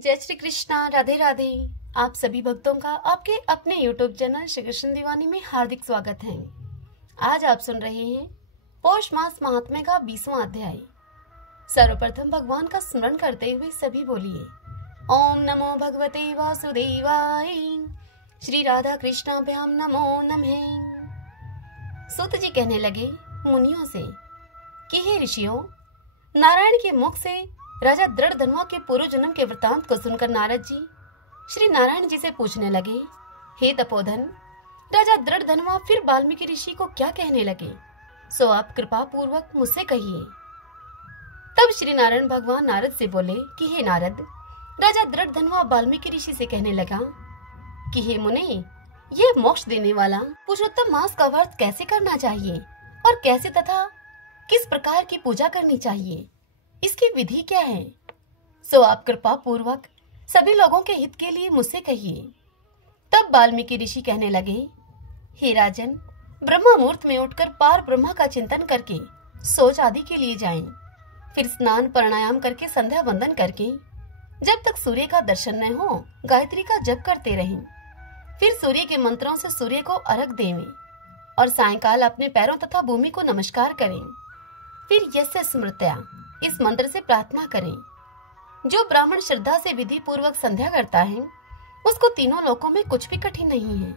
जय श्री कृष्णा, राधे राधे। आप सभी भक्तों का आपके अपने YouTube चैनल श्री कृष्ण दीवानी में हार्दिक स्वागत है। आज आप सुन रहे हैं पौष मास महात्म्य का 20वां अध्याय। सर्वप्रथम भगवान का स्मरण करते हुए सभी बोलिए ओम नमो भगवते वासुदेवाय। श्री राधा कृष्णाभ्याम नमो नमः। सूत जी कहने लगे मुनियों से कि हे ऋषियों, नारायण के मुख से राजा दृढ़धनुआ के पूर्व जन्म के वृतांत को सुनकर नारद जी श्री नारायण जी से पूछने लगे, हे तपोधन, राजा दृढ़धनुआ फिर वाल्मीकि ऋषि को क्या कहने लगे, सो आप कृपा पूर्वक मुझसे कहिए। तब श्री नारायण भगवान नारद से बोले कि हे नारद, राजा दृढ़धनुआ वाल्मीकि ऋषि से कहने लगा कि हे मुने, ये मोक्ष देने वाला पुरुषोत्तम मास का व्रत कैसे करना चाहिए और कैसे तथा किस प्रकार की पूजा करनी चाहिए, इसकी विधि क्या है, सो आप कृपा पूर्वक सभी लोगों के हित के लिए मुझसे कहिए। तब वाल्मीकि ऋषि कहने लगे, हे राजन, ब्रह्मा मुहूर्त में उठकर पार ब्रह्मा का चिंतन करके सोच आदि के लिए जाएं, फिर स्नान प्राणायाम करके संध्या वंदन करके जब तक सूर्य का दर्शन न हो गायत्री का जप करते रहें, फिर सूर्य के मंत्रों से सूर्य को अर्घ देवें और सायंकाल अपने पैरों तथा भूमि को नमस्कार करें। फिर यस्य स्मृत्या इस मंत्र से प्रार्थना करें। जो ब्राह्मण श्रद्धा से विधि पूर्वक संध्या करता है उसको तीनों लोकों में कुछ भी कठिन नहीं है।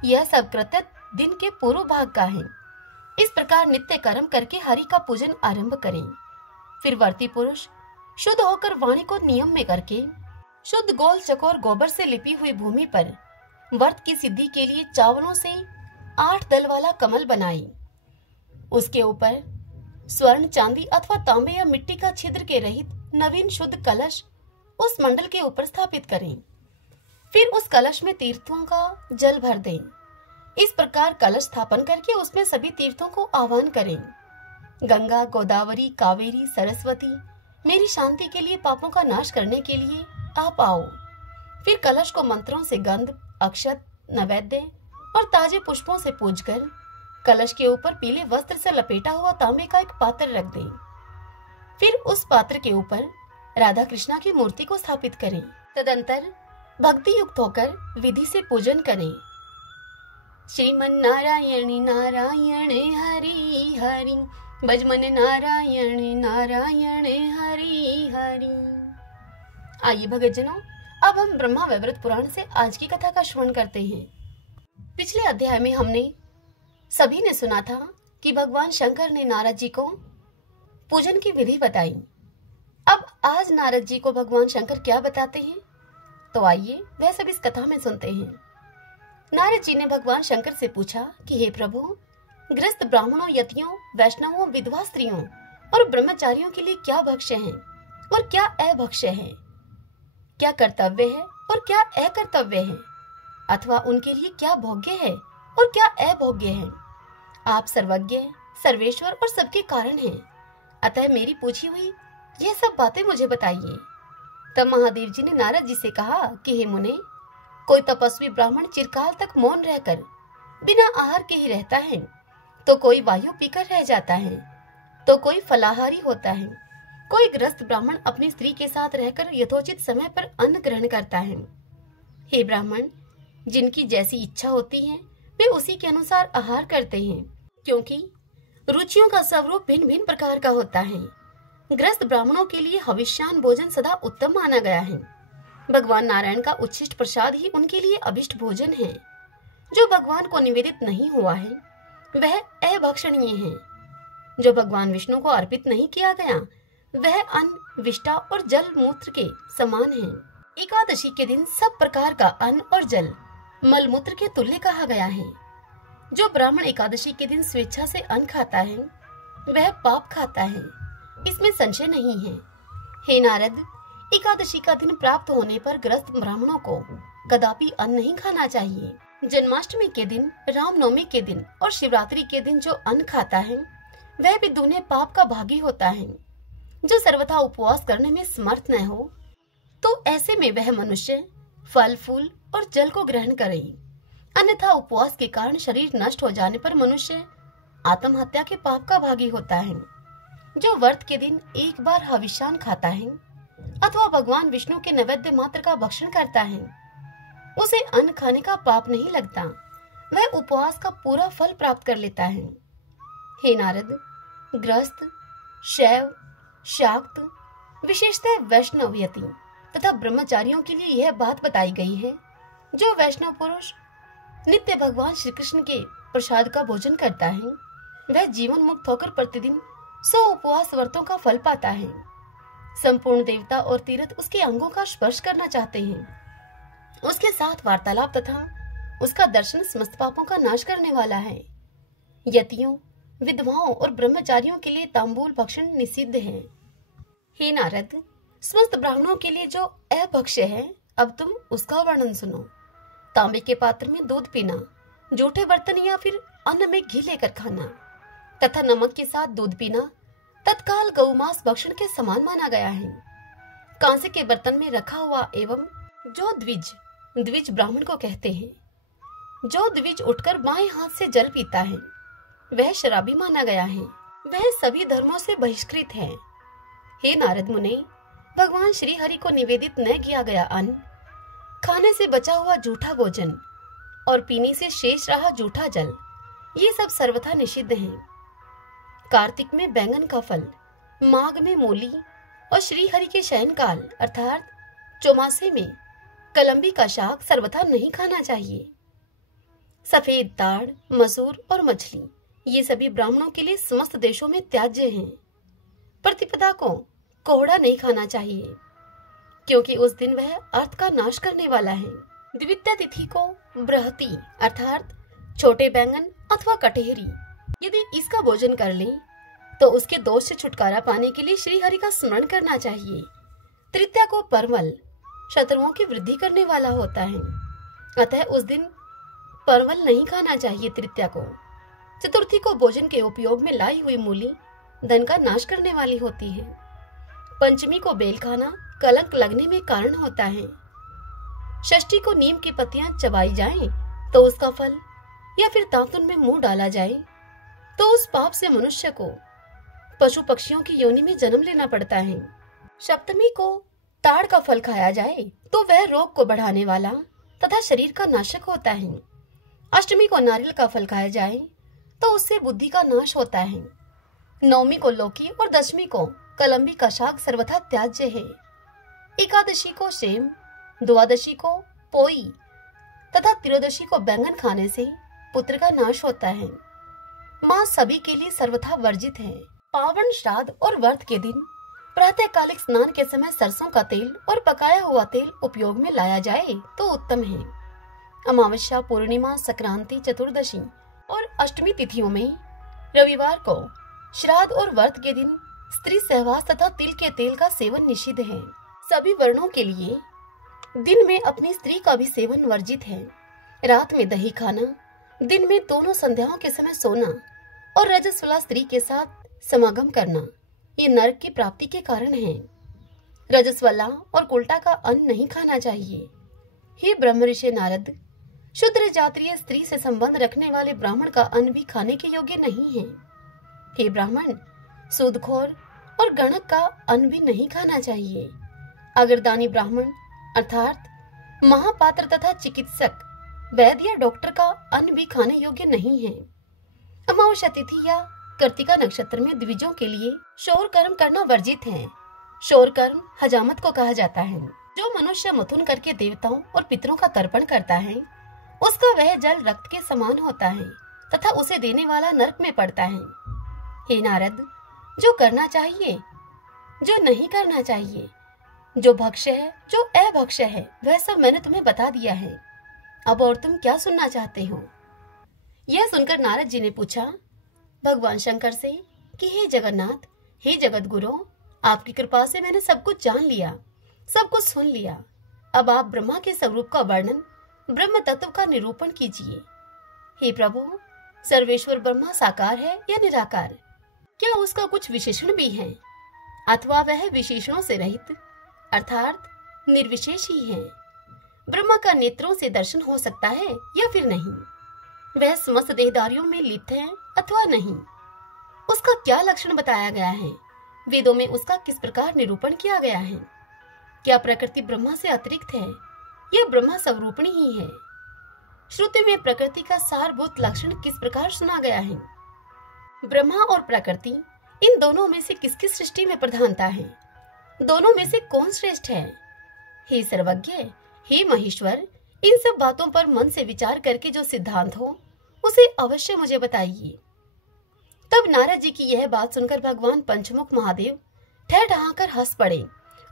यह सब कृत्य दिन के पूर्व भाग का है। इस प्रकार नित्य कर्म करके हरि का पूजन आरंभ करें। फिर वर्ती पुरुष शुद्ध होकर वाणी को नियम में करके शुद्ध गोल चकोर गोबर से लिपी हुई भूमि पर व्रत की सिद्धि के लिए चावलों से 8 दल वाला कमल बनाए। उसके ऊपर स्वर्ण, चांदी अथवा तांबे या मिट्टी का छिद्र के रहित नवीन शुद्ध कलश उस मंडल के ऊपर स्थापित करें। फिर उस कलश में तीर्थों का जल भर दें। इस प्रकार कलश स्थापन करके उसमें सभी तीर्थों को आह्वान करें। गंगा, गोदावरी, कावेरी, सरस्वती, मेरी शांति के लिए, पापों का नाश करने के लिए आप आओ। फिर कलश को मंत्रों से गंध, अक्षत, नैवेद्य और ताजे पुष्पों से पूजकर कलश के ऊपर पीले वस्त्र से लपेटा हुआ तांबे का एक पात्र रख दें। फिर उस पात्र के ऊपर राधा कृष्णा की मूर्ति को स्थापित करें। तदंतर भक्ति युक्त होकर विधि से पूजन करें। श्रीमन नारायण नारायण हरि हरि, भजमन नारायण नारायण हरि हरि। आइए भक्तजनों, अब हम ब्रह्मा वैवर्त पुराण से आज की कथा का श्रवण करते हैं। पिछले अध्याय में हमने सभी ने सुना था कि भगवान शंकर ने नारद जी को पूजन की विधि बताई। अब आज नारद जी को भगवान शंकर क्या बताते हैं, तो आइए वह सब इस कथा में सुनते हैं। नारद जी ने भगवान शंकर से पूछा कि हे प्रभु, गृहस्थ ब्राह्मणों, यतियों, वैष्णवों, विधवा स्त्रियों और ब्रह्मचारियों के लिए क्या भक्ष्य है और क्या अभक्ष्य है, क्या कर्तव्य है और क्या अकर्तव्य है, अथवा उनके लिए क्या भोग्य है और क्या अभोग्य है। आप सर्वज्ञ, सर्वेश्वर और सबके कारण हैं, अतः मेरी पूछी हुई ये सब बातें मुझे बताइए। तब महादेव जी ने नारद जी से कहा कि हे मुने, कोई तपस्वी ब्राह्मण चिरकाल तक मौन रहकर बिना आहार के ही रहता है, तो कोई वायु पीकर रह जाता है, तो कोई फलाहारी होता है। कोई गृहस्थ ब्राह्मण अपनी स्त्री के साथ रहकर यथोचित समय पर अन्न ग्रहण करता है। हे ब्राह्मण, जिनकी जैसी इच्छा होती है वे उसी के अनुसार आहार करते हैं, क्योंकि रुचियों का स्वरूप भिन्न भिन्न प्रकार का होता है। गृहस्थ ब्राह्मणों के लिए हविष्यान भोजन सदा उत्तम माना गया है। भगवान नारायण का उच्छिष्ट प्रसाद ही उनके लिए अभिष्ट भोजन है। जो भगवान को निवेदित नहीं हुआ है वह अभक्षणीय है। जो भगवान विष्णु को अर्पित नहीं किया गया वह अन्न, विष्ठा और जल मूत्र के समान है। एकादशी के दिन सब प्रकार का अन्न और जल मलमूत्र के तुल्य कहा गया है। जो ब्राह्मण एकादशी के दिन स्वेच्छा से अन्न खाता है वह पाप खाता है, इसमें संशय नहीं है। हे नारद, एकादशी का दिन प्राप्त होने पर गृहस्थ ब्राह्मणों को कदापि अन्न नहीं खाना चाहिए। जन्माष्टमी के दिन, रामनवमी के दिन और शिवरात्रि के दिन जो अन्न खाता है वह भी दूने पाप का भागी होता है। जो सर्वथा उपवास करने में समर्थ न हो तो ऐसे में वह मनुष्य फल, फूल और जल को ग्रहण करे, अन्यथा उपवास के कारण शरीर नष्ट हो जाने पर मनुष्य आत्महत्या के पाप का भागी होता है। जो व्रत के दिन एक बार हविष्यान खाता है अथवा भगवान विष्णु के नैवेद्य मात्र का भक्षण करता है, उसे अन्न खाने का पाप नहीं लगता, वह उपवास का पूरा फल प्राप्त कर लेता है। हे नारद, गृहस्थ, शैव, शाक्त, विशेषतः वैष्णव यति तथा ब्रह्मचारियों के लिए यह बात बताई गई है, जो वैष्णव पुरुष नित्य भगवान श्री कृष्ण के प्रसाद का भोजन करता है, वह जीवन मुक्त होकर प्रतिदिन 100 उपवास व्रतों का फल पाता है। संपूर्ण देवता और तीर्थ उसके अंगों का स्पर्श करना चाहते हैं। उसके साथ वार्तालाप तथा उसका दर्शन समस्त पापों का नाश करने वाला है। यतियों, विधवाओं और ब्रह्मचारियों के लिए तांबूल भक्षण निषिद्ध है। हे नारद, समस्त ब्राह्मणों के लिए जो अभक्ष्य है, अब तुम उसका वर्णन सुनो। तांबे के पात्र में दूध पीना, जूठे बर्तन या फिर अन्न में घी लेकर खाना तथा नमक के साथ दूध पीना तत्काल गौमांस भक्षण के समान माना गया है। कांसे के बर्तन में रखा हुआ एवं जो द्विज ब्राह्मण को कहते हैं, जो द्विज उठकर बाएं हाथ से जल पीता है, वह शराबी माना गया है, वह सभी धर्मों से बहिष्कृत है। हे नारद मुनि, भगवान श्री हरि को निवेदित न किया गया अन्न, खाने से बचा हुआ जूठा भोजन और पीने से शेष रहा जूठा जल, ये सब सर्वथा निषिद्ध हैं। कार्तिक में बैंगन का फल, माघ में मूली और श्री हरि के शयन काल अर्थात चौमासे में कलम्बी का शाक सर्वथा नहीं खाना चाहिए। सफेद ताड़, मसूर और मछली, ये सभी ब्राह्मणों के लिए समस्त देशों में त्याज्य हैं। प्रतिपदा को कोहड़ा नहीं खाना चाहिए, क्योंकि उस दिन वह अर्थ का नाश करने वाला है। द्वितीया तिथि को बृहति अर्थात छोटे बैंगन अथवा कटहरी, यदि इसका भोजन कर ले तो उसके दोष से छुटकारा पाने के लिए श्री हरि का स्मरण करना चाहिए। तृतीया को परवल शत्रुओं की वृद्धि करने वाला होता है, अतः उस दिन परवल नहीं खाना चाहिए तृतीया को। चतुर्थी को भोजन के उपयोग में लाई हुई मूली धन का नाश करने वाली होती है। पंचमी को बेल खाना कलंक लगने में कारण होता है। षष्ठी को नीम की पत्तियां चबाई जाएं तो उसका फल, या फिर दातुन में मुंह डाला जाए तो उस पाप से मनुष्य को पशु पक्षियों की योनि में जन्म लेना पड़ता है। सप्तमी को ताड़ का फल खाया जाए तो वह रोग को बढ़ाने वाला तथा शरीर का नाशक होता है। अष्टमी को नारियल का फल खाया जाए तो उससे बुद्धि का नाश होता है। नवमी को लौकी और दशमी को कलम्बी का शाक सर्वथा त्याज्य है। एकादशी को सेम, द्वादशी को पोई तथा त्रयोदशी को बैंगन खाने से पुत्र का नाश होता है। मां सभी के लिए सर्वथा वर्जित है। पावन श्राद्ध और व्रत के दिन प्रातःकालिक स्नान के समय सरसों का तेल और पकाया हुआ तेल उपयोग में लाया जाए तो उत्तम है। अमावस्या, पूर्णिमा, संक्रांति, चतुर्दशी और अष्टमी तिथियों में रविवार को श्राद्ध और व्रत के दिन स्त्री सहवास तथा तिल के तेल का सेवन निषिद्ध है। सभी वर्णों के लिए दिन में अपनी स्त्री का भी सेवन वर्जित है। रात में दही खाना, दिन में दोनों संध्याओं के समय सोना और रजस्वला स्त्री के साथ समागम करना, ये नरक की प्राप्ति के कारण है। रजस्वला और उल्टा का अन्न नहीं खाना चाहिए। हे ब्रह्मर्षि नारद, शूद्र जातीय स्त्री से संबंध रखने वाले ब्राह्मण का अन्न भी खाने के योग्य नहीं है। हे ब्राह्मण, सूदखोर और गणक का अन्न भी नहीं खाना चाहिए। अग्रदानी ब्राह्मण अर्थात महापात्र तथा चिकित्सक, वैद्य या डॉक्टर का अन्न भी खाने योग्य नहीं है। अमावस्या तिथि या कृतिका नक्षत्र में द्विजों के लिए शौर कर्म करना वर्जित है। शौर कर्म हजामत को कहा जाता है। जो मनुष्य मथुन करके देवताओं और पितरों का तर्पण करता है, उसका वह जल रक्त के समान होता है तथा उसे देने वाला नरक में पड़ता है। हे नारद, जो करना चाहिए, जो नहीं करना चाहिए, जो भक्ष्य है, जो अभक्ष्य है, वह सब मैंने तुम्हें बता दिया है। अब और तुम क्या सुनना चाहते हो? यह सुनकर नारद जी ने पूछा भगवान शंकर से कि हे जगन्नाथ, हे जगत गुरु, आपकी कृपा से मैंने सब कुछ जान लिया, सब कुछ सुन लिया। अब आप ब्रह्मा के स्वरूप का वर्णन, ब्रह्म तत्व का निरूपण कीजिए। हे प्रभु, सर्वेश्वर ब्रह्मा साकार है या निराकार? क्या उसका कुछ विशेषण भी है अथवा वह विशेषणों से रहित अर्थात निर्विशेष ही है? ब्रह्मा का नेत्रों से दर्शन हो सकता है या फिर नहीं? वह समस्त देहधारियों में लिप्त है अथवा नहीं? उसका क्या लक्षण बताया गया है? वेदों में उसका किस प्रकार निरूपण किया गया है? क्या प्रकृति ब्रह्मा से अतिरिक्त है? यह ब्रह्मा स्वरूपिणी ही है। श्रुति में प्रकृति का सारभूत लक्षण किस प्रकार सुना गया है? ब्रह्मा और प्रकृति, इन दोनों में से किसकी सृष्टि में प्रधानता है? दोनों में से कौन श्रेष्ठ है? हे सर्वज्ञ, हे महेश्वर, इन सब बातों पर मन से विचार करके जो सिद्धांत हो उसे अवश्य मुझे बताइए। तब नारद जी की यह बात सुनकर भगवान पंचमुख महादेव ठहठहाकर हंस पड़े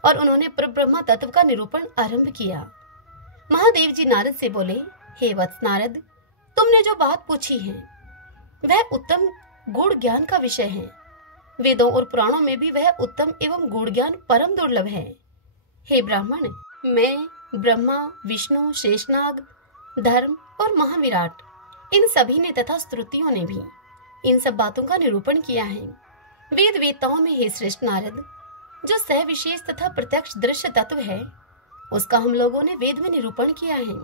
और उन्होंने परब्रह्म तत्व का निरूपण आरंभ किया। महादेव जी नारद से बोले, हे वत्स नारद, तुमने जो बात पूछी है वह उत्तम गूढ़ ज्ञान का विषय है। वेदों और पुराणों में भी वह उत्तम एवं गूढ़ ज्ञान परम दुर्लभ है। हे ब्राह्मण, मैं ब्रह्मा, विष्णु, शेषनाग, धर्म और महाविराट, इन सभी ने तथा स्तुतियों ने भी इन सब बातों का निरूपण किया है। वेद वेताओं में हे श्रेष्ठ नारद, जो सविशेष तथा प्रत्यक्ष दृश्य तत्व है उसका हम लोगों ने वेद में निरूपण किया है।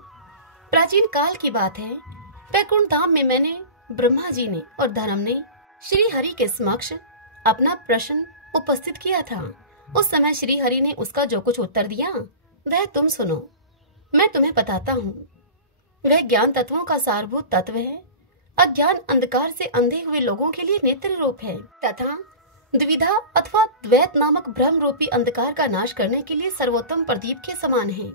प्राचीन काल की बात है, वैकुंठ धाम में मैंने, ब्रह्मा जी ने और धर्म ने श्री हरि के समक्ष अपना प्रश्न उपस्थित किया था। उस समय श्री हरि ने उसका जो कुछ उत्तर दिया वह तुम सुनो। मैं तुम्हें बताता हूँ। वह ज्ञान तत्वों का सारभूत तत्व है। अज्ञान अंधकार से अंधे हुए लोगों के लिए नेत्र रूप है तथा द्विधा अथवा द्वैत नामक भ्रम रूपी अंधकार का नाश करने के लिए सर्वोत्तम प्रदीप के समान है।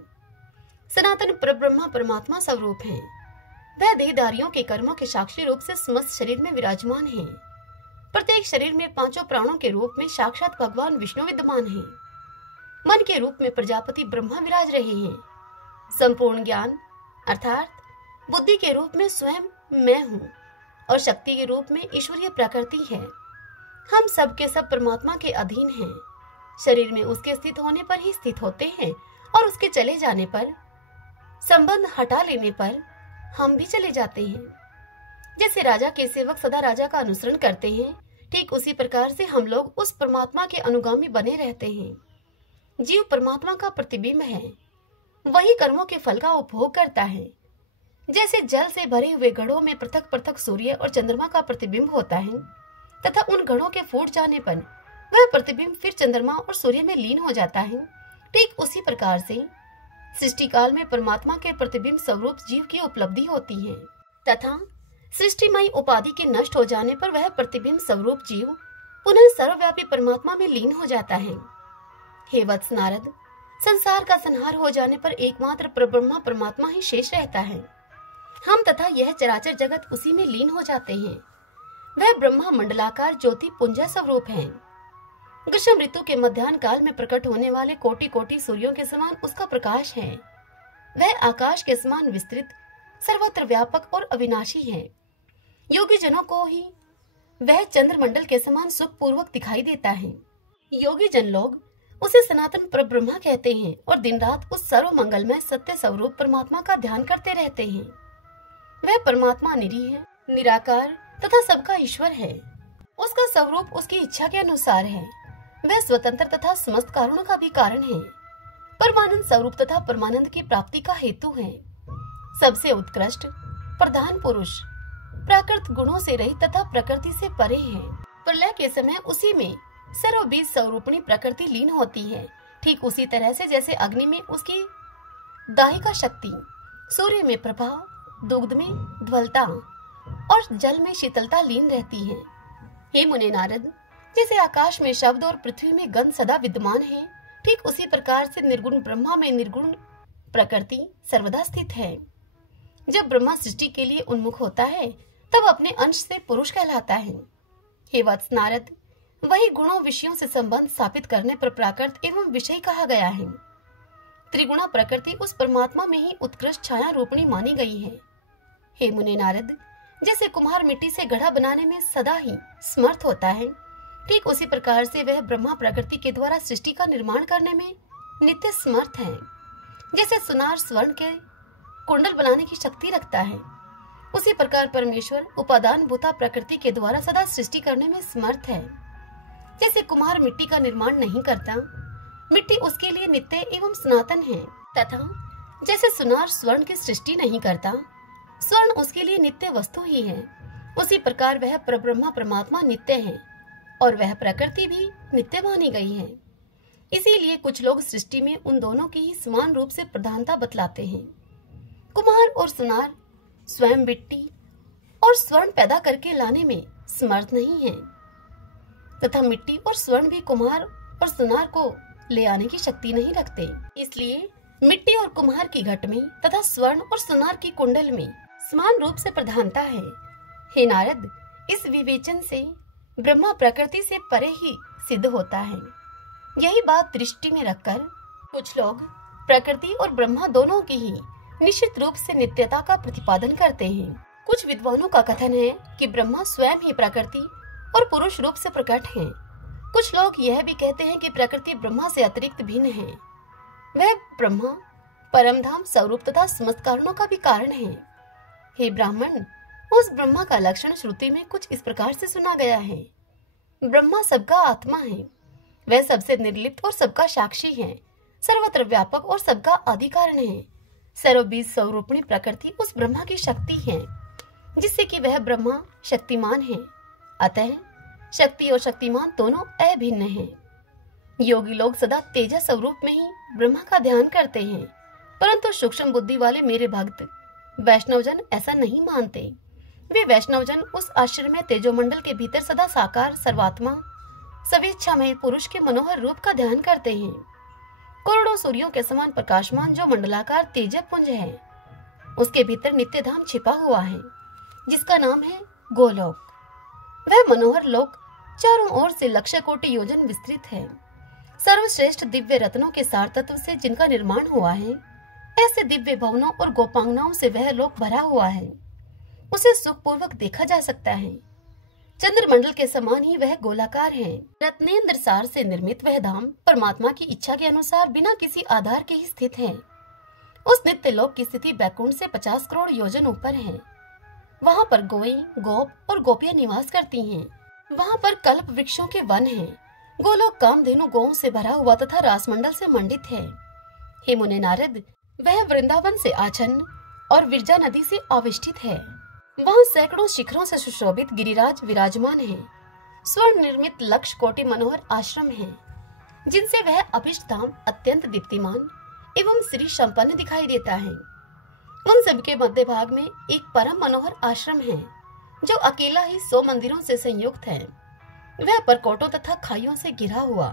सनातन परब्रह्मा परमात्मा स्वरूप है। वह देहधारियों के कर्मों के साक्षी रूप से समस्त शरीर में विराजमान है। प्रत्येक शरीर में पांचों प्राणों के रूप में साक्षात भगवान विष्णु विद्यमान है। मन के रूप में प्रजापति ब्रह्मा विराज रहे हैं। संपूर्ण ज्ञान अर्थात बुद्धि के रूप में स्वयं मैं हूँ और शक्ति के रूप में ईश्वरीय प्रकृति है। हम सब के सब परमात्मा के अधीन हैं। शरीर में उसके स्थित होने पर ही स्थित होते हैं और उसके चले जाने पर, संबंध हटा लेने पर हम भी चले जाते हैं। जैसे राजा के सेवक सदा राजा का अनुसरण करते हैं, ठीक उसी प्रकार से हम लोग उस परमात्मा के अनुगामी बने रहते हैं। जीव परमात्मा का प्रतिबिंब है। वही कर्मों के फल का उपभोग करता है। जैसे जल से भरे हुए घड़ों में पृथक पृथक सूर्य और चंद्रमा का प्रतिबिंब होता है तथा उन घड़ों के फूट जाने पर वह प्रतिबिंब फिर चंद्रमा और सूर्य में लीन हो जाता है, ठीक उसी प्रकार से सृष्टि काल में परमात्मा के प्रतिबिंब स्वरूप जीव की उपलब्धि होती है तथा सृष्टिमयी उपाधि के नष्ट हो जाने पर वह प्रतिबिंब स्वरूप जीव पुनः सर्वव्यापी परमात्मा में लीन हो जाता है। हे वत्स नारद, संसार का संहार हो जाने पर एकमात्र परब्रह्म परमात्मा ही शेष रहता है। हम तथा यह चराचर जगत उसी में लीन हो जाते हैं। वह ब्रह्मा मंडलाकार ज्योति पुंज स्वरूप है। ग्रीष्म ऋतु के मध्याह्न काल में प्रकट होने वाले कोटि कोटि सूर्यों के समान उसका प्रकाश है। वह आकाश के समान विस्तृत, सर्वत्र व्यापक और अविनाशी है। योगी जनों को ही वह चंद्रमंडल के समान सुख पूर्वक दिखाई देता है। योगी जन लोग उसे सनातन परब्रह्मा कहते हैं और दिन रात उस सर्व मंगलमय सत्य स्वरूप परमात्मा का ध्यान करते रहते हैं। वह परमात्मा निरीह है, निराकार तथा सबका ईश्वर है। उसका स्वरूप उसकी इच्छा के अनुसार है। वह स्वतंत्र तथा समस्त कारणों का भी कारण है। परमानंद स्वरूप तथा परमानंद की प्राप्ति का हेतु है। सबसे उत्कृष्ट प्रधान पुरुष प्राकृत गुणों से रहित तथा प्रकृति से परे है। प्रलय के समय उसी में सर्वबीज स्वरूपणी प्रकृति लीन होती है। ठीक उसी तरह से जैसे अग्नि में उसकी दाहिका शक्ति, सूर्य में प्रभा, दुग्ध में ध्वलता और जल में शीतलता लीन रहती है। हे मुने नारद, जैसे आकाश में शब्द और पृथ्वी में गंध सदा विद्यमान है, ठीक उसी प्रकार से निर्गुण ब्रह्मा में निर्गुण प्रकृति सर्वदा स्थित है। जब ब्रह्मा सृष्टि के लिए उन्मुख होता है तब अपने अंश से पुरुष कहलाता है। हे वत्स नारद, वही गुणों विषयों से संबंध स्थापित करने पर प्राकृत एवं विषय कहा गया है। त्रिगुणा प्रकृति उस परमात्मा में ही उत्कृष्ट छाया रूपणी मानी गई है। हे मुने नारद, जैसे कुम्हार मिट्टी से घड़ा बनाने में सदा ही समर्थ होता है, ठीक उसी प्रकार से वह ब्रह्मा प्रकृति के द्वारा सृष्टि का निर्माण करने में नित्य समर्थ है। जैसे सुनार स्वर्ण के कुंडल बनाने की शक्ति रखता है, उसी प्रकार परमेश्वर उपादान भूता प्रकृति के द्वारा सदा सृष्टि करने में समर्थ है। जैसे कुम्हार मिट्टी का निर्माण नहीं करता, मिट्टी उसके लिए नित्य एवं सनातन है, तथा जैसे सुनार स्वर्ण की सृष्टि नहीं करता, स्वर्ण उसके लिए नित्य वस्तु ही है, उसी प्रकार वह परब्रह्म परमात्मा नित्य है और वह प्रकृति भी नित्य मानी गई है। इसीलिए कुछ लोग सृष्टि में उन दोनों की ही समान रूप से प्रधानता बतलाते हैं। कुम्हार और सुनार स्वयं मिट्टी और स्वर्ण पैदा करके लाने में समर्थ नहीं है, तथा मिट्टी और स्वर्ण भी कुम्हार और सुनार को ले आने की शक्ति नहीं रखते। इसलिए मिट्टी और कुम्हार की घट में तथा स्वर्ण और सुनार की कुंडल में समान रूप से प्रधानता है। हे नारद, इस विवेचन से ब्रह्मा प्रकृति से परे ही सिद्ध होता है। यही बात दृष्टि में रखकर कुछ लोग प्रकृति और ब्रह्मा दोनों की ही निश्चित रूप से नित्यता का प्रतिपादन करते हैं। कुछ विद्वानों का कथन है कि ब्रह्मा स्वयं ही प्रकृति और पुरुष रूप से प्रकट हैं। कुछ लोग यह भी कहते हैं कि प्रकृति ब्रह्मा से अतिरिक्त भिन्न है। वह ब्रह्मा परमधाम स्वरूप तथा समस्त कारणों का भी कारण है। हे ब्राह्मण, उस ब्रह्मा का लक्षण श्रुति में कुछ इस प्रकार से सुना गया है। ब्रह्मा सबका आत्मा है, वह सबसे निर्लिप्त और सबका साक्षी है, सर्वत्र व्यापक और सबका आदि कारण है। सर्वबीज स्वरूपिणी प्रकृति उस ब्रह्मा की शक्ति है, जिससे कि वह ब्रह्मा शक्तिमान है। अतः शक्ति और शक्तिमान दोनों अभिन्न हैं। योगी लोग सदा तेजस स्वरूप में ही ब्रह्मा का ध्यान करते हैं, परंतु सूक्ष्म बुद्धि वाले मेरे भक्त वैष्णवजन ऐसा नहीं मानते। वे वैष्णवजन उस आश्रय में तेजोमंडल के भीतर सदा साकार सर्वात्मा स्वेच्छामय पुरुष के मनोहर रूप का ध्यान करते हैं। करोड़ों सूर्यों के समान प्रकाशमान जो मंडलाकार तेजः पुंज है, उसके भीतर नित्य धाम छिपा हुआ है, जिसका नाम है गोलोक। वह मनोहर लोक चारों ओर से लक्ष्य कोटि योजन विस्तृत है। सर्वश्रेष्ठ दिव्य रत्नों के सार तत्व से जिनका निर्माण हुआ है, ऐसे दिव्य भवनों और गोपांगनाओं से वह लोक भरा हुआ है। उसे सुखपूर्वक देखा जा सकता है। चंद्रमंडल के समान ही वह गोलाकार है। रत्नेंद्र सार से निर्मित वह धाम परमात्मा की इच्छा के अनुसार बिना किसी आधार के ही स्थित है। उस नित्य लोक की स्थिति बैकुंठ से 50 करोड़ योजन ऊपर है। वहाँ पर गोएं, गोप और गोपियां निवास करती हैं। वहाँ पर कल्प वृक्षों के वन हैं। गोलोक कामधेनु गौओं से भरा हुआ तथा रासमंडल से मंडित है। हे मुने नारद, वह वृंदावन से आच्छन्न और विरजा नदी से आविष्टित है। वहाँ सैकड़ों शिखरों से सुशोभित गिरिराज विराजमान है। स्वर्ण निर्मित लक्ष कोटि मनोहर आश्रम है, जिनसे वह अभिष्ट धाम अत्यंत दीप्तिमान एवं श्री संपन्न दिखाई देता है। उन सबके मध्य भाग में एक परम मनोहर आश्रम है, जो अकेला ही 100 मंदिरों से संयुक्त है। वह परकोटों तथा खाइयों से घिरा हुआ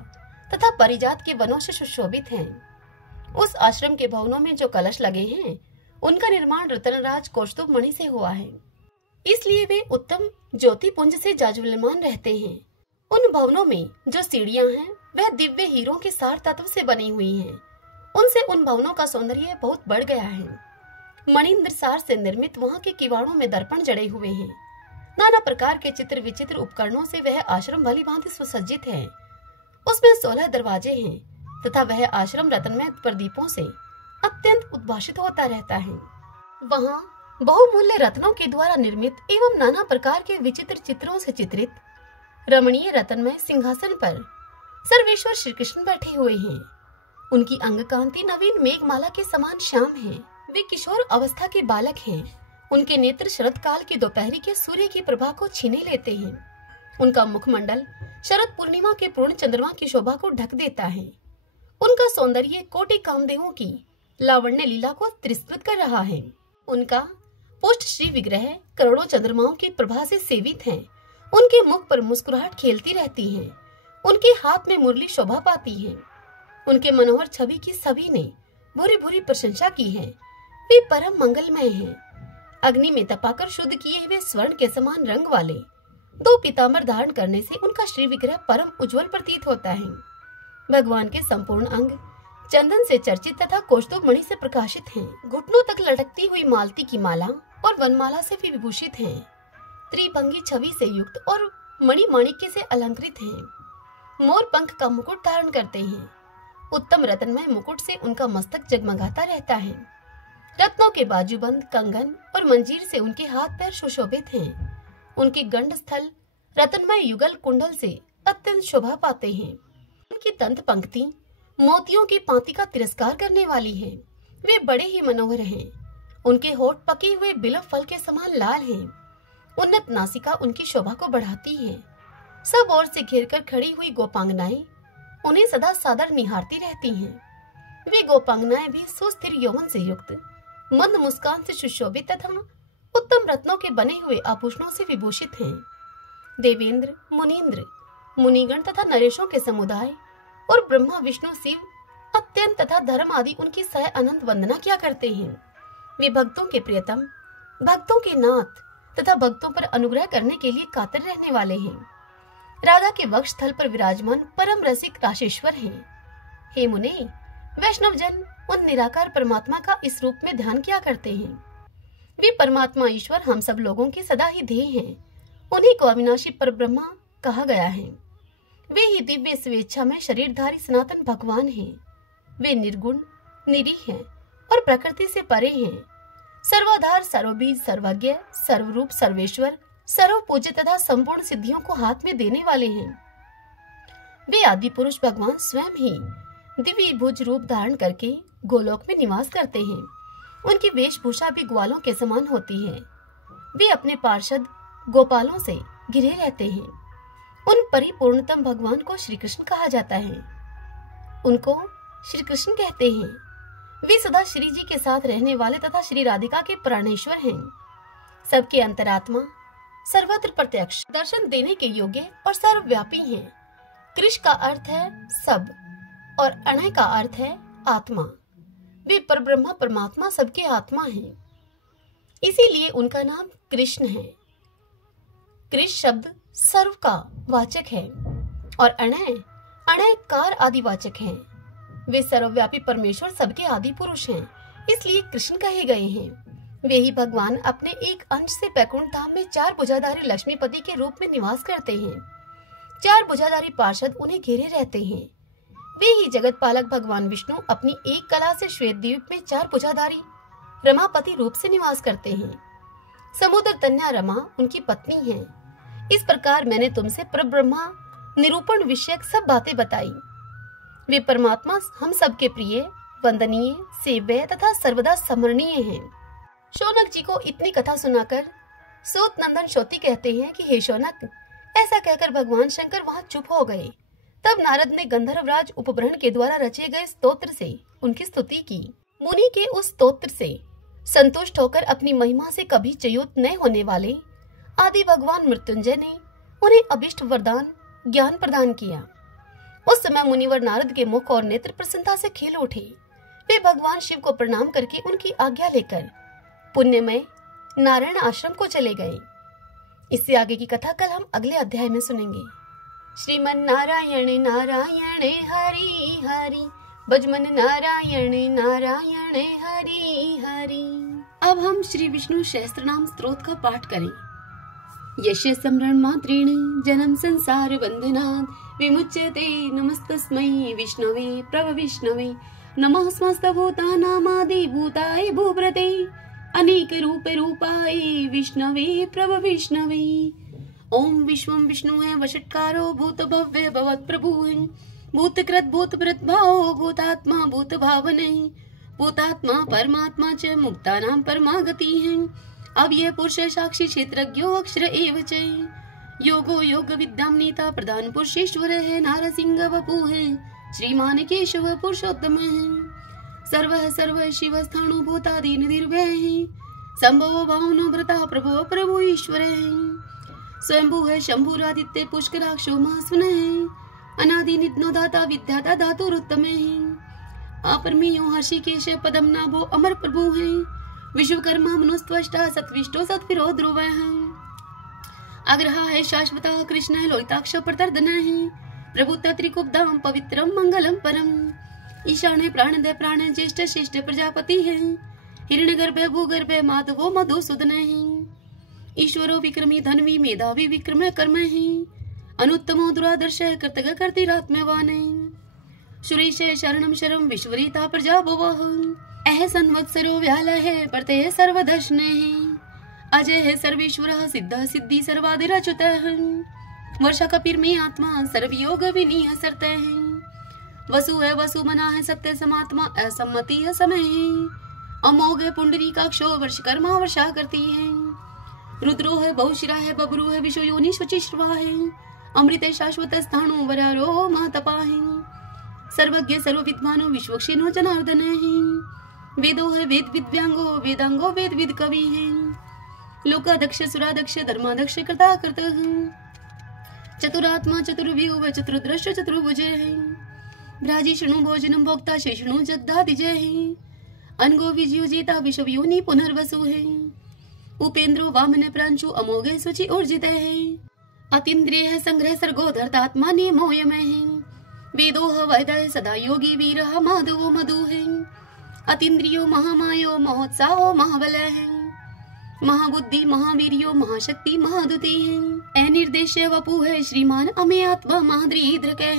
तथा परिजात के वनों से सुशोभित है। उस आश्रम के भवनों में जो कलश लगे हैं, उनका निर्माण रतनराज कौस्तुभ मणि से हुआ है, इसलिए वे उत्तम ज्योति पुंज से जाज्वल्यमान रहते हैं। उन भवनों में जो सीढ़ियां हैं, वह दिव्य हीरों के सार तत्व से बनी हुई हैं। उनसे उन भवनों का सौंदर्य बहुत बढ़ गया है। मणिंद्र सार से निर्मित वहाँ के किवाड़ों में दर्पण जड़े हुए हैं। नाना प्रकार के चित्र विचित्र उपकरणों से वह आश्रम भली भांति सुसज्जित है। उसमें 16 दरवाजे हैं तथा वह आश्रम रत्नमय प्रदीपों से अत्यंत उद्भाषित होता रहता है। वहाँ बहुमूल्य रत्नों के द्वारा निर्मित एवं नाना प्रकार के विचित्र चित्रों से चित्रित रमणीय रत्नमय सिंहासन पर सर्वेश्वर श्री कृष्ण बैठे हुए हैं। उनकी अंग कांति नवीन मेघमाला के समान श्याम है। वे किशोर अवस्था के बालक हैं। उनके नेत्र शरद काल की दोपहरी के सूर्य की प्रभा को छीने लेते हैं। उनका मुखमंडल शरद पूर्णिमा के पूर्ण चंद्रमा की शोभा को ढक देता है। उनका सौंदर्य कोटि कामदेवों की लावण्य लीला को तिरस्कृत कर रहा है। उनका पुष्ट श्री विग्रह करोड़ों चंद्रमाओं की प्रभा से सेवित है। उनके मुख पर मुस्कुराहट खेलती रहती है। उनके हाथ में मुरली शोभा पाती है। उनके मनोहर छवि की सभी ने भूरी भूरी प्रशंसा की है। वे परम मंगलमय हैं। अग्नि में तपाकर शुद्ध किए हुए स्वर्ण के समान रंग वाले 2 पीतांबर धारण करने से उनका श्री विग्रह परम उज्जवल प्रतीत होता है। भगवान के संपूर्ण अंग चंदन से चर्चित तथा कौस्तुभ मणि से प्रकाशित हैं। घुटनों तक लटकती हुई मालती की माला और वनमाला से भी विभूषित हैं। त्रिभंगी छवि से युक्त और मणि माणिक्य से अलंकृत हैं। मोर पंख का मुकुट धारण करते हैं। उत्तम रत्नमय मुकुट से उनका मस्तक जगमगाता रहता है। रत्नों के बाजूबंद, कंगन और मंजीर से उनके हाथ पैर सुशोभित हैं। उनके गंड स्थल रत्नमय युगल कुंडल से अत्यंत शोभा पाते हैं। उनकी दंत पंक्ति मोतियों की पांति का तिरस्कार करने वाली है। वे बड़े ही मनोहर हैं। उनके होठ पके हुए बिलव फल के समान लाल हैं। उन्नत नासिका उनकी शोभा को बढ़ाती है। सब ओर से घेरकर खड़ी हुई गोपांगनाएं उन्हें सदा सादर निहारती रहती हैं। वे गोपांगनाएं भी सुस्थिर यौवन से युक्त, मंद मुस्कान से सुशोभित तथा उत्तम रत्नों के बने हुए आभूषणों से विभूषित हैं। देवेंद्र, मुनीन्द्र, मुनिगण तथा नरेशों के समुदाय और ब्रह्मा, विष्णु, शिव, अत्यंत तथा धर्म आदि उनकी सह अनंत वंदना किया करते हैं। वे भक्तों के प्रियतम, भक्तों के नाथ तथा भक्तों पर अनुग्रह करने के लिए कातर रहने वाले हैं। राधा के वक्ष स्थल पर विराजमान परम रसिक राशेश्वर हैं। हे मुने, वैष्णव जन उन निराकार परमात्मा का इस रूप में ध्यान किया करते हैं। वे परमात्मा ईश्वर हम सब लोगों के सदा ही ध्येय हैं। उन्हीं को अविनाशी परब्रह्मा कहा गया है। वे ही दिव्य स्वेच्छा में शरीरधारी सनातन भगवान हैं। वे निर्गुण, निरीह हैं और प्रकृति से परे हैं। सर्वाधार, सर्वबीज, सर्वज्ञ, सर्वरूप, सर्वेश्वर, सर्व पूज्य तथा संपूर्ण सिद्धियों को हाथ में देने वाले हैं। वे आदि पुरुष भगवान स्वयं ही दिव्य भुज रूप धारण करके गोलोक में निवास करते हैं। उनकी वेशभूषा भी ग्वालों के समान होती है। वे अपने पार्षद गोपालों से घिरे रहते हैं। उन परिपूर्णतम भगवान को श्री कृष्ण कहा जाता है। उनको श्री कृष्ण कहते हैं। वे सदा श्री जी के साथ रहने वाले तथा श्री राधिका के प्राणेश्वर हैं। सबके अंतरात्मा, सर्वत्र प्रत्यक्ष, दर्शन देने के योग्य और सर्वव्यापी हैं। कृष्ण का अर्थ है सब और अणय का अर्थ है आत्मा। वे परब्रह्मा परमात्मा सबके आत्मा हैं, इसीलिए उनका नाम कृष्ण है। कृष्ण शब्द सर्व का वाचक है और अणय कार आदि वाचक है। वे सर्वव्यापी परमेश्वर सबके आदि पुरुष हैं, इसलिए कृष्ण कहे गए हैं। वे ही भगवान अपने एक अंश से बैकुंठ धाम में 4 भुजाधारी लक्ष्मीपति के रूप में निवास करते हैं। 4 भुजाधारी पार्षद उन्हें घेरे रहते हैं। वे ही जगत पालक भगवान विष्णु अपनी एक कला से श्वेत द्वीप में 4 भुजाधारी रमापति रूप से निवास करते हैं। समुद्र तन्या रमा उनकी पत्नी है। इस प्रकार मैंने तुमसे परब्रह्मा निरूपण विषयक सब बातें बताई। वे परमात्मा हम सबके प्रिय, वंदनीय, सेव्य तथा सर्वदा स्मरणीय हैं। शौनक जी को इतनी कथा सुनाकर सूत नंदन शोती कहते हैं कि हे शौनक, ऐसा कहकर भगवान शंकर वहां चुप हो गए। तब नारद ने गंधर्वराज उपबृहन के द्वारा रचे गए स्तोत्र से उनकी स्तुति की। मुनि के उस स्तोत्र से संतुष्ट होकर अपनी महिमा से कभी च्युत न होने वाले आदि भगवान मृत्युंजय ने उन्हें अभिष्ट वरदान ज्ञान प्रदान किया। उस समय मुनिवर नारद के मुख और नेत्र प्रसन्नता से खिल उठे। वे भगवान शिव को प्रणाम करके उनकी आज्ञा लेकर पुण्यमय नारायण आश्रम को चले गए। इससे आगे की कथा कल हम अगले अध्याय में सुनेंगे। श्रीमन नारायण नारायण हरि हरि, भजमन नारायण नारायण हरि हरि। अब हम श्री विष्णु सहस्त्र नाम स्तोत्र का पाठ करें। यस्य स्मरण मात्रेण जन्म संसार बंधनात् विमुच्यते, नमस्तस्मै विष्णवे प्रभविष्णवे, नमः समस्त भूतानामादि भूताय भूभृते, अनेक रूप रूपाय विष्णवे प्रभविष्णवे। ओम विश्वम विष्णु है वषट्कारो भूत भव्य भवत् प्रभु है, भूतकृत भूतभृत भाव भूतात्मा भूत भावने, भूतात्मा परमात्मा च मुक्तानां परमागति है। अब यह पुरुष साक्षी क्षेत्रज्ञो अक्षर एव च, योगो योग विद्याम नीता प्रधान पुरुषेश्वर है, नारसिंह वपु है, श्रीमान केशव पुरुषोत्तम है। सर्व शिव स्थाणु भूतादि निर्भय है, संभव भावनो भ्रता प्रभो प्रभु ईश्वर है। स्वयंभू है शंभुरादित्य पुष्कराक्षो महास्वन है, अनादि नित्नो दाता विद्याता धातुरुत्तम है। अपरमेयो हर्षिकेश पदम नाभो अमर प्रभु है, विश्वकर्मा मनुस्त्वष्टा सत्विष्टो सत्विरो ध्रुव है। अग्रहा है शाश्वता कृष्ण है, लोहिताक्ष प्रतर्दन है, प्रभुता त्रिकुब्धाम पवित्रम मंगलम परम। ईशाने प्राणदय प्राण ज्येष्ठ श्रेष्ठ प्रजापति है, हिरण्यगर्भ भूगर्भ माधवो मधुसूदन है। ईश्वरो विक्रमी धनवी मेधावी विक्रम कर्म है, अनुत्तमो दुरादर्श कर्तव्य कर्तिरात्मवान है। सुरेश शरणम शरम विश्वरीता प्रजा भवः, अह संवत्सरो व्याल है प्रत्यय सर्वदर्शन है। अजय है सर्वेश्वर सिद्ध सिद्धि सर्वादिरच्युत है, वर्षा कपिर में आत्मा सर्वयोग विनीय सरत है। वसु है वसु मना है सत्य समात्मा असम्मति है समय है, अमोघ है पुंडरी काक्षो वर्ष कर्मा वर्षा करती है। रुद्रो है बहुशिरा है बबरू है विश्व योनि शुचि श्रवा है, अमृत शाश्वत स्थाणु वरारो महातपा है। सर्वज्ञ सर्वविद्वानो विश्वक्षेनो जनार्दन है। वेदो है वेद विद्यांगो, वेदांगो वेद विद कवि है। लोकाध्यक्ष सुराध्यक्ष धर्माध्यक्ष कर्ता कर्ता है। चतुरात्मा चतुर्व्यूह चतुर्दृश्य चतुर्भुज है। भ्राजिष्णु भोजनम भोक्ता शेषणु जगदादिजय है। अनगो विजयो जेता विश्व योनि पुनर्वसु है। उपेंद्रो वामन प्रांशु अमोघ सुचि ऊर्जित है। अतीन्द्रिय है संग्रह सर्गो धर्तात्मा नियमोयमय है। वेदो वैदय सदा योगी वीर माधवो मधु है। अतीन्द्रियो महामायो महोत्साहो महाबल है। महाबुद्धि महावीर्यो महाशक्ति महादुति है। अनिर्देश्य वपु है श्रीमान अमे आत्मा महाद्रीद्रक है।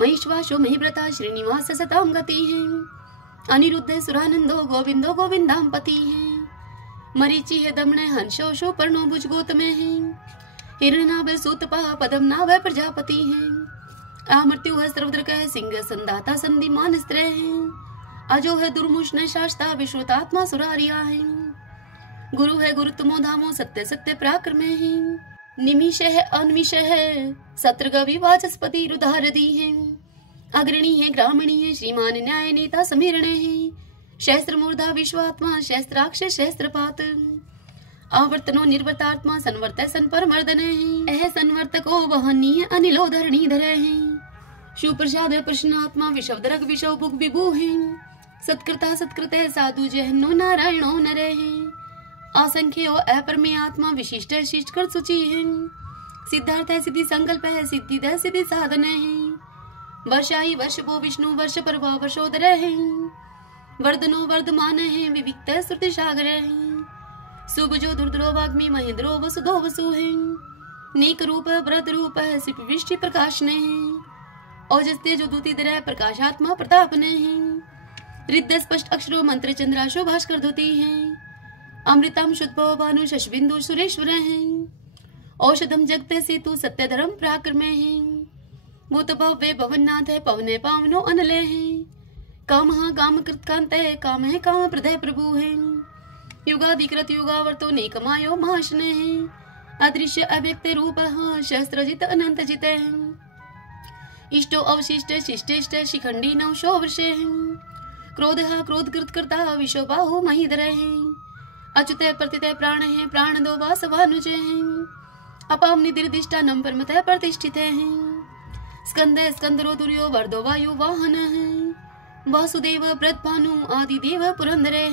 महिश्वासो महिव्रता श्रीनिवास सताम गति है। अनिरुद्ध सुरानंदो गोविंदो गोविंदाम पति है। मरीचि है दमन हंसो शो पर्णो भुज गोतमे है। हिरण्यनाभ सूतपा पदम नाभ प्रजापति है। अमृत्यु है सर्वद्रक है सिंह संदाता संधिमान स्त्र है। अजो है दुर्मुष्ण शास्ता विश्वतात्मा सुरारिया है। गुरु है गुरुत्तमो धामो सत्य सत्य पराक्रम है। निमिष है अनिमिष है सत्रगवि वाचस्पति रुदारदी है। अग्रणी है ग्रामीणी है श्रीमान न्याय नेता समीरण है। शस्त्र मूर्धा विश्वात्मा शस्त्राक्ष शस्त्रपात। आवर्तनो निर्वर्तात्मा संवर्त सन पर मर्दन है। एह संवर्तको वहनीय अनिलो धरणी धर है। सुप्रसाद है प्रश्नात्मा विषवदरक विषव भुग विभु है। सत्कृता सत्कृत साधु जहनो नारायणो नर है। असंख्यो अपरमे आत्मा विशिष्ट शिष्ट कर सूची है। सिद्धार्थ है सिद्धि संकल्प है सिद्धि दय सिद्धि साधन है। वर्षाई वर्ष भो विष्णु वर्ष पर वर्षोदर है। वर्धनो वर्धमान है विविक्त श्रुति सागर है। शुभ जो दुर्द्रो वाग्मी महेंद्रो वसुधो वसु है। नेक रूप व्रत रूप है सिप विष्टि प्रकाश ने है। ओजस्ते जो दूती दर प्रकाशात्मा प्रताप ने है। रिद्ध स्पष्ट अक्षरो मंत्र चंद्राशो भास्कर धोती है। अमृतम शुद्ध भानु शशबिंदु सुरेश्वर है। औषधम जगते से तू सत्य धर्म पराक्रम है। भूत भव्य भवननाथ है पवने पावनो अनले है। काम काम कृत कांत है काम है काम प्रदय प्रभु है। युगाधिकृत युगावर्तो नेकमायो महाशन है। अदृश्य अव्यक्त रूप शस्त्रजित अनंत जित है। इष्टो अवशिष्ट शिष्टेष्ट शिखंडी नवशो वर्ष है। क्रोध क्रोध कृत करता विश्व बाहु महीधर है। अच्युत प्रतित प्राण है प्राण दो वासवानुज है। अपाम निदिर्दिष्टा नम परमत प्रतिष्ठित है। स्कंद स्कंदरो तुर्यो वर्दो वायु वाहन है। वासुदेव व्रतभानु आदि देव पुरंदर है।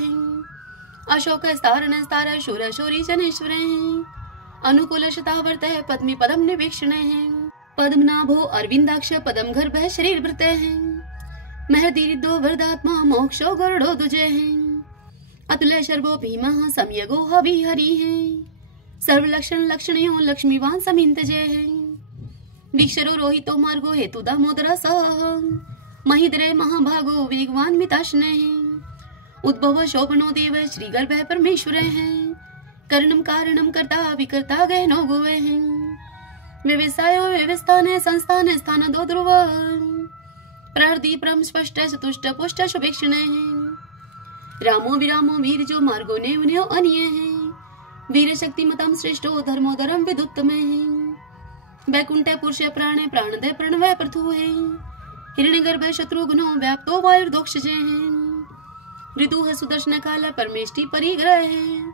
अशोक स्तारण स्तार शूर शौरी जनेश्वर है। अनुकूल शतावर्त है पद्मी पदम निवेक्षण है। पद्मनाभो अरविंदाक्ष पदम गर्भ शरीर भृत है। महदीरिदो वरदात्मा मोक्षो गरुड़ो दुजय है। अतुल शर्वो भीम समयगो हवि हरि है। सर्व लक्षण लक्षणयो लक्ष्मीवान समिंत जय है। विक्षरो रोहितो मार्गो हेतु दामोदर सह। महिद्रय महाभागो वेगवान मिताश्न है। उद्भव शोभनो देव श्री गर्भ परमेश्वर है। कर्णम कारणम कर्ता विकर्ता गहनो गोवे है। व्यवसायो व्यवस्थान संस्थान स्थान दो ध्रुव। प्रहृति परम स्पष्ट चतुष्ट पुष्ट शुभेक्षण है। रामो विरामो वीर जो मार्गो ने उन्हें अनिय है। वीर शक्ति मतम श्रेष्ठो धर्मो धर्म विदुत्तम है। वैकुंठ पुरुष प्राणे प्राणदय प्रणवय प्रथु है। हिरण्यगर्भ शत्रुघ्नो व्याप्तो वायुर्दोक्ष है। ऋतु है सुदर्शन काल परमेष्टि परिग्रह है।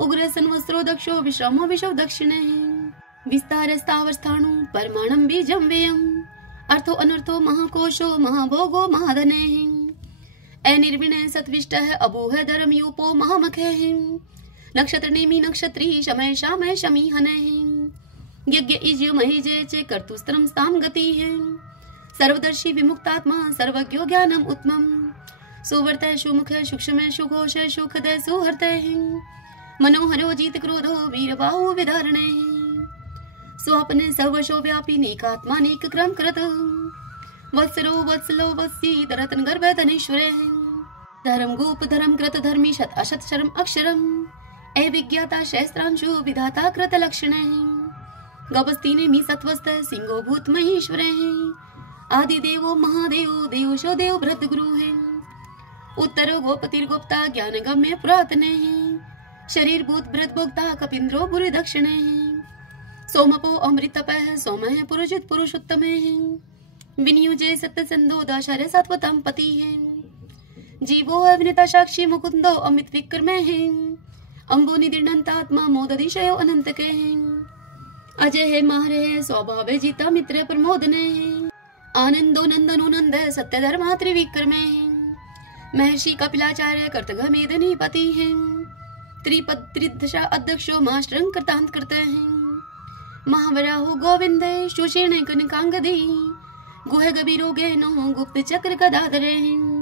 उग्र संवस्त्रो दक्षो विश्रमो विश्व दक्षिण है। विस्तार स्थावर स्थाणु परमाणम बीजम व्ययम। अर्थो अनर्थो महाकोशो महाभोगो महाधन है। अनिर्विण सत्विष्ट है अभू है धर्म यूपो महामख है। नक्षत्र नेमी नक्षत्री शमय शामय शमी हन है। यज्ञ इज्य महेजय चे कर्तुस्त्रम स्ताम गति है। सर्वदर्शी विमुक्तात्मा सर्वज्ञो ज्ञानम उत्तमम। सुवर्त सुमुख सूक्ष्म सुघोष सुखद सुहर्त है। मनोहरो जीत क्रोधो वीर बाहु विधारण है। स्वप्ने सर्वशो व्यापी नेकात्मा नेक क्रम कृत। वत्सरो वत्सलो वत्सी रतन गर्भ धनेश्वर है। धर्म गोप धर्म कृत धर्मी शत अशत शर्म अक्षरम। अविज्ञाता शस्त्रांशु विधाता कृत लक्षण है। गपस्ती ने मी सत्वस्त सिंहो भूत महेश्वर है। आदि देवो महादेव देवशो देव भृत गुरु है। उत्तरो गोपतिर गोप्ता ज्ञान गम्य पुरातन है। शरीर भूत भृत भोक्ता कपिंद्रो बुरी दक्षिण है। सोमपो अमृत सोम है पुरुषित पुरुषोत्तम है। विनियुजे सत्यसंधो दाशार्य सात्वताम पति है। जीवो है विनिता साक्षी मुकुंदो अमित विक्रम है। अम्बो निदिर्णंतात्मा मोदधिशयो अनंत के हैं। अजय है मारे है स्वभाव जीता मित्र प्रमोद ने है। आनंदो नंदनो नंद सत्य धर्मा त्रिविक्रम है। महर्षि कपिलाचार्य कर्तघ मेदनी पति है। त्रिपद त्रिदशा अध्यक्षो मास्टरं कृतांत करते हैं। महावराहो गोविंद सुषेण कनकांगदी गुह गभीरो गहनो गुप्त चक्र गदाधरे हैं।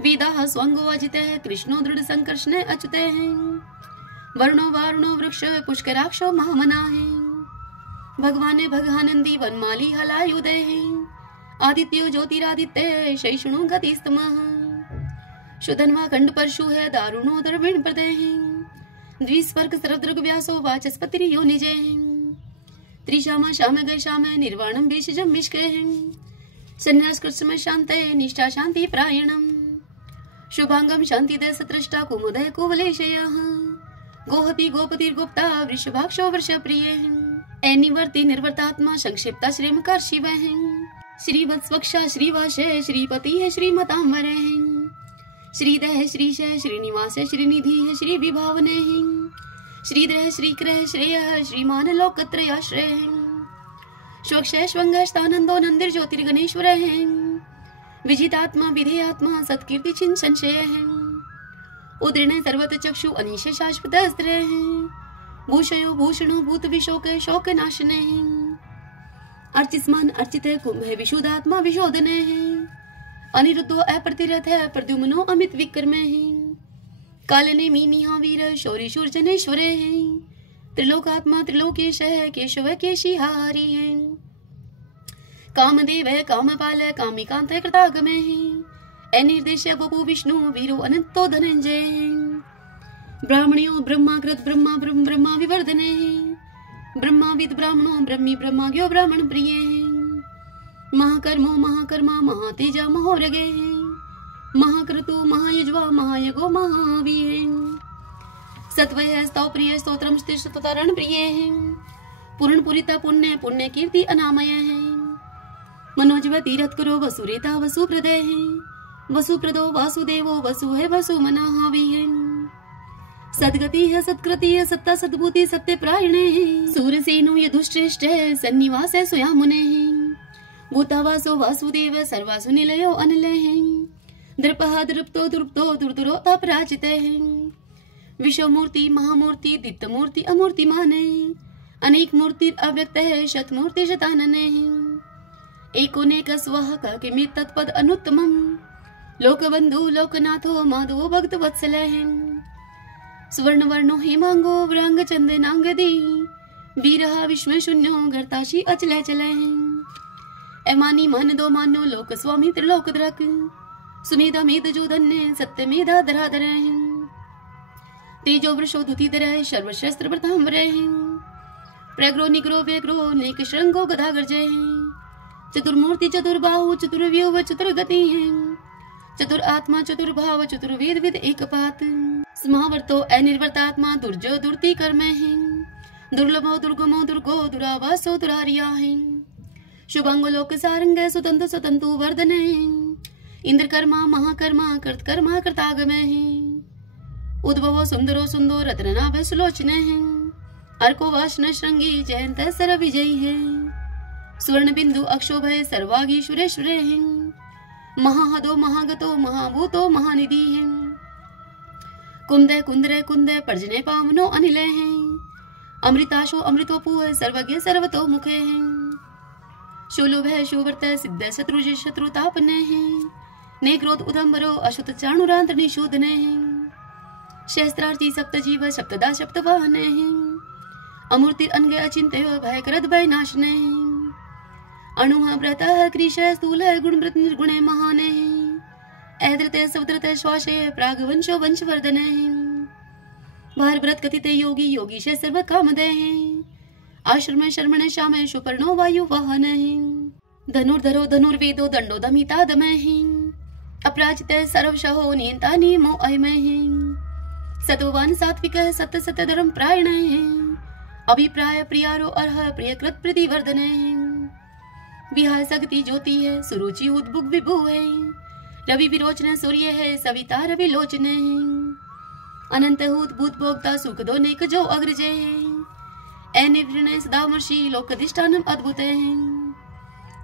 वेदा स्वंगो अजिते कृष्णो दृढ़ संकर्षण अच्युते हैं। वर्णो वारुणो वृक्ष पुष्कराक्षो महामना है। भगवान भगानंदी वनमाली हलायुदे हैं। आदित्यो ज्योतिरादित्य शैषणो गतिस्तमः। शुधन्वा खंड परशु है दारुणो द्रविण प्रदय हैं। द्विस्वर्ग सर्वदृग व्यासो वाचस्पति योनिजय हैं। त्रिशामा श्याम गय श्याम निर्वाणम भेषजम मिष्के हैं। संन्यास कृष्ण शांत निष्ठा शांति प्रायणम। शुभांगम शांति दय सत्रष्टा कुमुदय कुवलेशयः। गोहति गोपति गुप्ता वृषभाक्षो वृष प्रिय हैं। निवर्ति निर्वर्तात्मा संक्षिप्ता श्रीमकार शिव हैं। श्रीवत्स्वक्षा श्रीवाशय श्रीपति है श्रीमतांबर हैं। श्रीदय श्रीशय श्रीनिवास श्रीनिधि है श्री विभावने हैं। श्रीद्रह श्रीक्रह श्रेय श्रीमान लोकत्रयाश्रय हैं। स्वक्षय स्वंगस्तानंदो नंदिर ज्योतिर्गणेश्वर हैं। विजितात्मा विधेयात्मा सत्कीर्ति छिन्न संशय हैं। उदृण सर्वत चक्षु अनीश शाश्वत अस्त्र हैं। भूषयो भूषणो भूत विशोक शोक नाशने हैं। अर्चिस्मान अर्चित कुंभ विशुद्धात्मा विशोधने हैं। अनिरुद्धो अप्रतिरथ है प्रद्युम्नो अमित विक्रम हैं। कालने मीनिहा वीर शौरी शूर जनेश्वर हैं। त्रिलोकात्मा त्रिलोकेश है केशव केशिहारी हैं। कामदेव कामपाल कामिकांत कृतागमे हैं। निर्देश बपु विष्णु वीरो अनंतो धनंजय हैं। ब्राह्मणियों ब्रह्माकृत ब्रह्मा ब्रह्म ब्रह्मा विवर्धने हैं। ब्रह्माविद ब्राह्मणों ब्रह्मी ब्रह्माज्ञो ब्राह्मण प्रिय हैं। महाकर्मो महाकर्मा महातेजा महोरगे हैं। महाक्रतु महायुज्वा महायगो महावी हैं। सत्वय स्तव प्रिय स्तोत्रम स्तुतारण प्रिय हैं। पूर्ण पुरिता पुण्य पुण्य कीर्ति अनामय हैं। मनोजव तीरथ करो वसुरेता वसुप्रदय हैं। वसुप्रदो वासुदेवो वसु है वसु मनाहावी है। सदगति है सत्कृति है सत्ता सद्भूति सत्य प्रायणे हैं। सूरसेनो यदुश्रेष्ठ है सन्निवास है स्वयामुने हैं। भूतावासो वासुदेव सर्वासु निलयो अनिलय हैं। द्रपः द्रुप्तो द्रुप्तो दुर्दुरो अपराजित हैं। विश्वमूर्ति महामूर्ति दीप्तमूर्ति अमूर्तिमान है। अनेक मूर्ति अव्यक्त है शतमूर्ति शतानने हैं। एकोनेक स्वः किमित तत्पद अनुत्तमम्। लोकबंधु लोकनाथो माधवो भक्त वत्सल हैं। सुवर्ण वर्णो हेमांगो व्रांग चंदनांगदी वीरहा विश्व शून्यो गर्ताशी अचल चल हैं। एमानी मन दो मानो लोक स्वामी त्रिलोक द्रक सुमेधा मेद जो धन्य सत्य मेधा धराधर हैं। तेजो वृषो दुतिधर सर्वशस्त्र प्रताम्बर हैं। प्रग्रो निग्रो व्यग्रो नेक श्रृंगो गदागर जय हैं। चतुर्मूर्ति चतुर्बाहु चतुर्व्यूह चतुर्गति हैं। चतुर आत्मा चतुर्भाव चतुर्वेद विद एकपात। समावर्तो अनिर्वर्तात्मा दुर्जो दुर्ति कर्म हैं। दुर्लभो दुर्गमो दुर्गो दुरावासो दुरारिया हैं। शुभांगो लोक सारंग सुतंतु सुतंतु वर्धन हैं। इंद्र कर्मा महाकर्मा कृतकर्मा कृतागम हैं। उद्भवो सुंदरो सुंदो रत्ननाभ सुलोचन हैं। अर्को वाशन श्रृंगी जयंत सर विजयी है। स्वर्ण बिंदु अक्षोभय सर्वागी सुरेश्वर हैं। महाहदो महागतो महाभूतो महानिधि हैं। कुंदय कुंदरय कुंदय पर्जने पावनो अनिलय हैं। अमृताशो अमृतोपु सर्वज्ञ सर्वतो मुखे हैं। शूलुभ शुवर्त सिद्ध शत्रुज शत्रुतापने हैं। नेक्रोध उदम्बरो अशुत चाणुरांत निशूदने हैं। शस्त्रार्थी सप्त जीव सप्तदा सप्त वाहने हैं। अमूर्ति अनग अचिंत्य भय करद भय नाशने हैं। अणुः व्रतः कृशः स्थूलः गुणवृत निर्गुणे महाने हैं। ऐद्रते सवद्रते श्वासे प्रागवंशो वंशवर्धने हैं। भारव्रत कथिते योगी योगीश सर्व कामदे हैं। आश्रम शर्मण श्याम सुपर्णो वायु वाहन हैं। धनुर्धरो धनुर्वेदो दंडो दमिता दमय हैं। अपराजित सर्वशहो नियंता नियमो अयमय हैं। सतोवान सात्विकः सत्य सत्य धर्म प्रायण हैं। अभिप्राय प्रियारो अर्ह प्रियकृत प्रतिवर्धने हैं। विहाय शक्ति ज्योति है, सुरुचि उद्भुग विभु है, रवि विरोचन सूर्य है, सविता रवि लोचन है, अनंत हूत भूत भोक्ता सुख दो नेक जो अग्रज है, निर्णय सदामर्षि लोकधिष्ठानम अद्भुत है,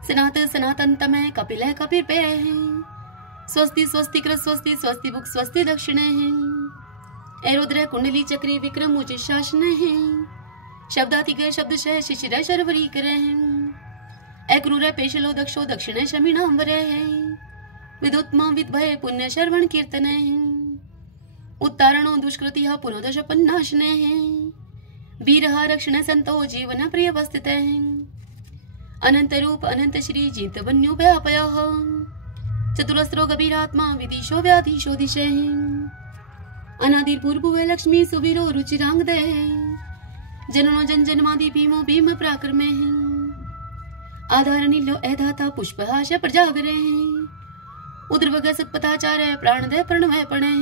सनातन तमय कपिल है कपिल पे है, स्वस्ति स्वस्ति कृत स्वस्ति स्वस्ति भुक स्वस्ति दक्षिण है, रुद्र कुंडली चक्री विक्रम उचित शासन है, शब्दातिक शब्द शह शिशिर शर्वरी करे है, क्रूर पेशलो दक्षो दक्षिण शमीनांबर है, विदुत्मा विद्भय पुण्य श्रवण कीर्तन है, उत्तारणो दुष्कृति पुनोदश पन्नाशन है, वीरहा रक्षण संतो जीवन प्रिय वस्थित है, अनंत रूप अनंत श्री जीत बन्यो व्यापय, चतुरस्रो गभीरात्मा विदिशो व्याधीशो दिशे, अनादिर पूर्व लक्ष्मी सुवीरो रुचिरांग दे, जननो जन जन्मादि भीमो भीम पराक्रमे, आधार नीलो एधाता पुष्पहाश प्रजागरे, उद्रवग सत्पथाचार्य प्राण दे प्रणवय पणे,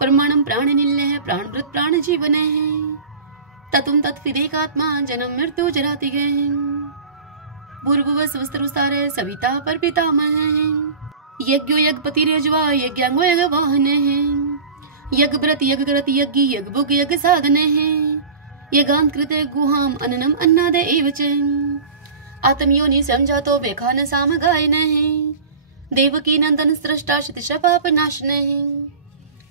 परमाणम प्राण निल्य प्राण वृत प्राण जीवन है, ततुम तत्विदेकात्मा जन्म मृत्यु जराति गए, पूर्व स्वस्त्रसारे सविता पर पितामह है, यज्ञो यज्ञपति रेजवा यज्ञांगो यज्ञ वाहन है, यज्ञ व्रत यज्ञ कृत यज्ञ यज्ञ भोग यज्ञ साधन है, यज्ञांत कृत गुहाम अन्नम अन्नाद एवच, आत्मयोनि समझातो वेखान साम गायन है, देवकी नंदन सृष्टा शतश पाप नाशन है,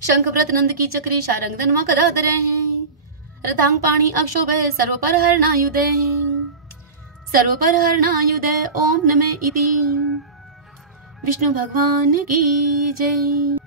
शंख व्रत नंद की चक्री शारंग धनवा कदाधर है, रतांग पाणी अक्षोभ सर्व पर हरणायुध सर्व पर हरणायुध ओम नमः इति। विष्णु भगवान की जय।